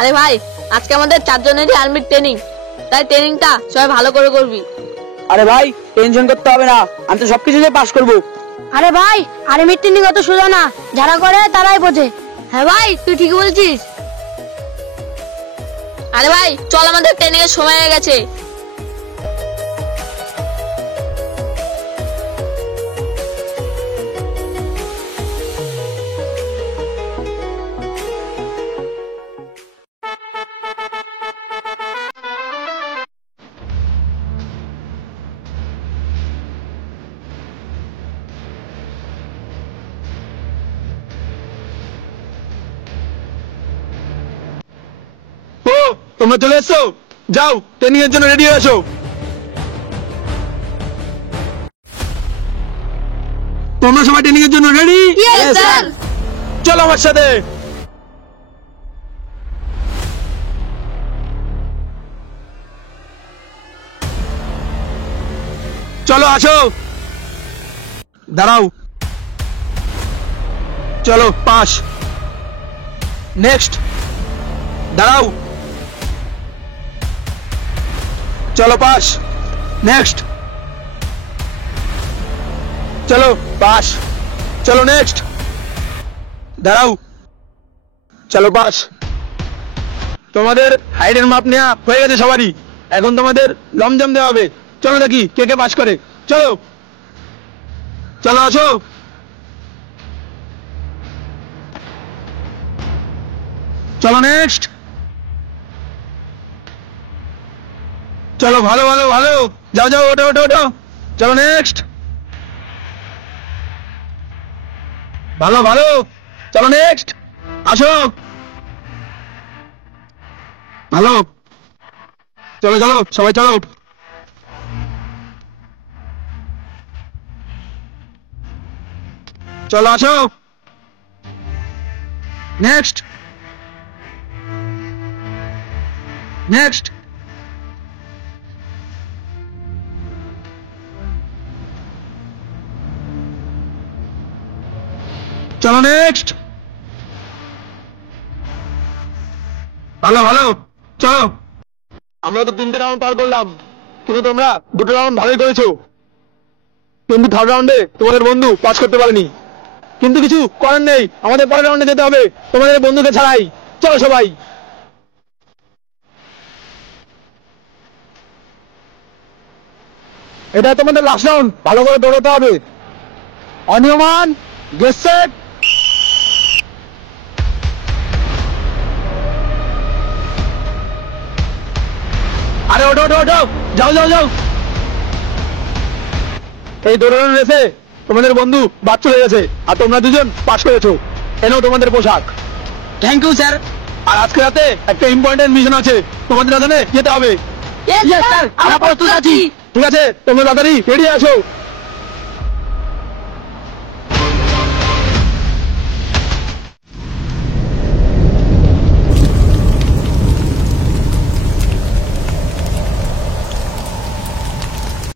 আরে ভাই, আজকে আমাদের 4 জনেরই আর্মির ট্রেনিং, তাই ট্রেনিংটা সবাই ভালো করে করবি। আরে ভাই, টেনশন করতে হবে না, আমি তো সবকিছুতে পাস করবো। আরে ভাই, আর্মির ট্রেনিং অত সোজা না, যারা করে তারাই বোঝে। হ্যাঁ ভাই, তুই ঠিক বলছিস। আরে ভাই চল, আমাদের ট্রেনিং এর সময় হয়ে গেছে। ও, তোমরা চলে এসছো? যাও, ট্রেনিং এর জন্য রেডি হয়ে আসো। তোমরা সবাই ট্রেনিং এর জন্য রেডি? Yes, sir. চলো আমার সাথে। চলো আসো, দাঁড়াও। চলো পাস। নেক্সট, দাঁড়াও। চলো পাস। নেক্সট, চলো পাস। চলো নেক্সট, দাঁড়াও। চলো পাস। তোমাদের হাইটের মাপ নেওয়া হয়ে গেছে সবারই, এখন তোমাদের লমজম দেওয়া হবে। চলো দেখি কে কে পাস করে। চলো চলো আসো। চলো নেক্সট। চলো ভালো ভালো ভালো, যাও যাও, ওঠো ওঠো ওঠো। চলো নেক্সট। ভালো ভালো, চলো নেক্সট। আসো, ভালো। চলো চলো সবাই চলো। চলো আসো। Next next. চলো নেক্সট। ভালো ভালো, চলো। আমরা তো 3টে রাউন্ড পার করলাম, কিন্তু তোমরা 2টো রাউন্ড ভালোই করেছো। কিন্তু থার্ড রাউন্ডে তোমাদের বন্ধু পাস করতে পারেনি, কিন্তু কিছু করার নেই, আমাদের পরের রাউন্ডে যেতে হবে তোমাদের বন্ধুকে ছাড়াই। চলো সবাই। এটা তোমাদের লাস্ট রাউন্ড, ভালো করে দৌড়াতে হবে। অনিয়মান, গেট সেট। আরে ওঠো ওঠো ওঠো, যাও যাও যাও। এই দৌড়ানোর রেসে তোমাদের বন্ধু বাদ চলে গেছে, আর তোমরা দুজন পাস করেছো। এনেও তোমাদের পোশাক। Thank you sir. আর আজকে রাতে একটা ইম্পর্টেন্ট মিশন আছে, তোমাদের ওখানে যেতে হবে। Yes, sir. আমরা প্রস্তুত আছি। ঠিক আছে, তোমরা তাড়াতাড়ি রেডি আছো।